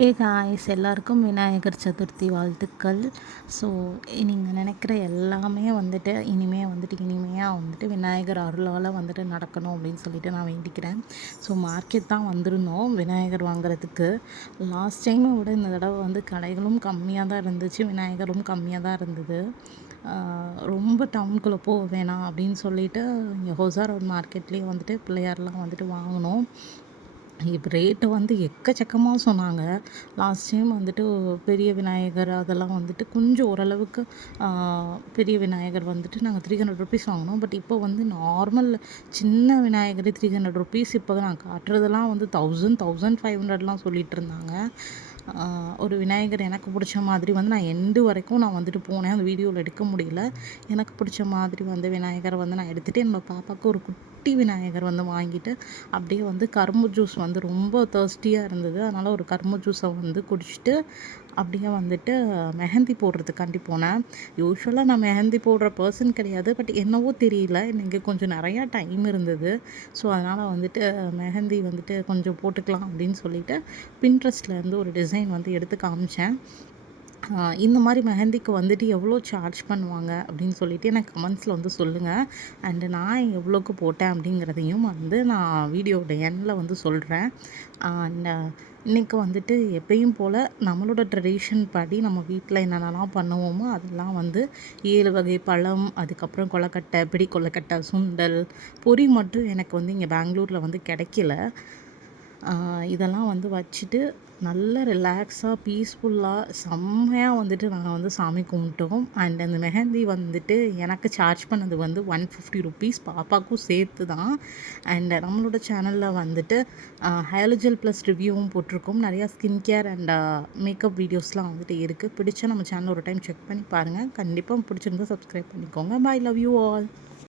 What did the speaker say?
Guys எல்லாருக்கும் விநாயகர் சதுர்த்தி வாழ்த்துக்கள். So நீங்கள் நினைக்கிற எல்லாமே வந்துட்டு இனிமையாக வந்துட்டு விநாயகர் அருளால் வந்துட்டு நடக்கணும் அப்படின்னு சொல்லிட்டு நான் வேண்டிக்கிறேன். ஸோ மார்க்கெட் தான் வந்திருந்தோம் விநாயகர் வாங்குறதுக்கு. லாஸ்ட் டைமை விட இந்த தடவை வந்து கடைகளும் கம்மியாக தான் இருந்துச்சு, விநாயகரும் கம்மியாக தான் இருந்தது. ரொம்ப டவுனுக்குள்ளே போக வேணாம் அப்படின்னு சொல்லிட்டு இங்கே ஹொசார் மார்க்கெட்லேயே வந்துட்டு பிள்ளையார்லாம் வந்துட்டு வாங்கினோம். இப்போ ரேட்டு வந்து எக்கச்சக்கமாக சொன்னாங்க. லாஸ்ட் டைம் வந்துட்டு பெரிய விநாயகர் அதெல்லாம் வந்துட்டு கொஞ்சம் ஓரளவுக்கு பெரிய விநாயகர் வந்துட்டு நாங்கள் ₹300 வாங்கினோம். பட் இப்போ வந்து நார்மல் சின்ன விநாயகரே ₹300. இப்போ நான் காட்டுறதெல்லாம் வந்து 1000, 1500லாம் சொல்லிட்டு இருந்தாங்க. ஒரு விநாயகர் எனக்கு பிடிச்ச மாதிரி வந்து நான் எண்டு வரைக்கும் நான் வந்துட்டு போனேன். அந்த வீடியோவில் எடுக்க முடியல. எனக்கு பிடிச்ச மாதிரி வந்து விநாயகரை வந்து நான் எடுத்துகிட்டு என்னோடய பாப்பாவுக்கு ஒரு குட்டி விநாயகர் வந்து வாங்கிட்டு அப்படியே வந்து கரும்பு ஜூஸ் வந்து ரொம்ப தர்ஸ்டியாக இருந்தது. அதனால் ஒரு கரும்பு ஜூஸை வந்து குடிச்சிட்டு அப்படியே வந்துட்டு மெஹந்தி போடுறதுக்காண்டி போனேன். யூஸ்வலாக நான் மெஹந்தி போடுற பர்சன் கிடையாது. பட் என்னவோ தெரியல, எனக்கு கொஞ்சம் நிறையா டைம் இருந்தது. ஸோ அதனால் வந்துட்டு மெஹந்தி வந்துட்டு கொஞ்சம் போட்டுக்கலாம் அப்படின்னு சொல்லிட்டு பின்ட்ரெஸ்ட்லேருந்து ஒரு டிசைன் வந்து எடுத்து காமிச்சேன். இந்த மாதிரி மெஹந்திக்கு வந்துட்டு எவ்வளோ சார்ஜ் பண்ணுவாங்க அப்படின்னு சொல்லிட்டு எனக்கு கமெண்ட்ஸில் வந்து சொல்லுங்கள். அண்டு நான் எவ்வளோக்கு போட்டேன் அப்படிங்கிறதையும் வந்து நான் வீடியோட எண்டில் வந்து சொல்கிறேன். அண்ட் இன்றைக்கி வந்துட்டு எப்பயும் போல் நம்மளோட ட்ரெடிஷன் படி நம்ம வீட்டில் என்னென்னலாம் பண்ணுவோமோ அதெல்லாம் வந்து 7 வகை பழம், அதுக்கப்புறம் கொழுக்கட்டை, பிடி கொழுக்கட்டை, சுண்டல், பொரி மட்டும் எனக்கு வந்து இங்கே பெங்களூரில் வந்து கிடைக்கல. இதெல்லாம் வந்து வச்சுட்டு நல்ல ரிலாக்ஸாக பீஸ்ஃபுல்லாக செம்மையாக வந்துட்டு நாங்கள் வந்து சாமி கும்பிட்டோம். அண்ட் அந்த மெஹந்தி வந்துட்டு எனக்கு சார்ஜ் பண்ணது வந்து ₹150, பாப்பாவுக்கும் சேர்த்து தான். அண்ட் நம்மளோட சேனலில் வந்துட்டு ஹைலஜல் ப்ளஸ் ரிவ்யூவும் போட்டிருக்கோம். நிறையா ஸ்கின் கேர் அண்ட் மேக்கப் வீடியோஸ்லாம் வந்துட்டு இருக்குது. பிடிச்சா நம்ம சேனல் ஒரு டைம் செக் பண்ணி பாருங்கள். கண்டிப்பாக பிடிச்சிருந்தா சப்ஸ்கிரைப் பண்ணிக்கோங்க. Bye, love you all.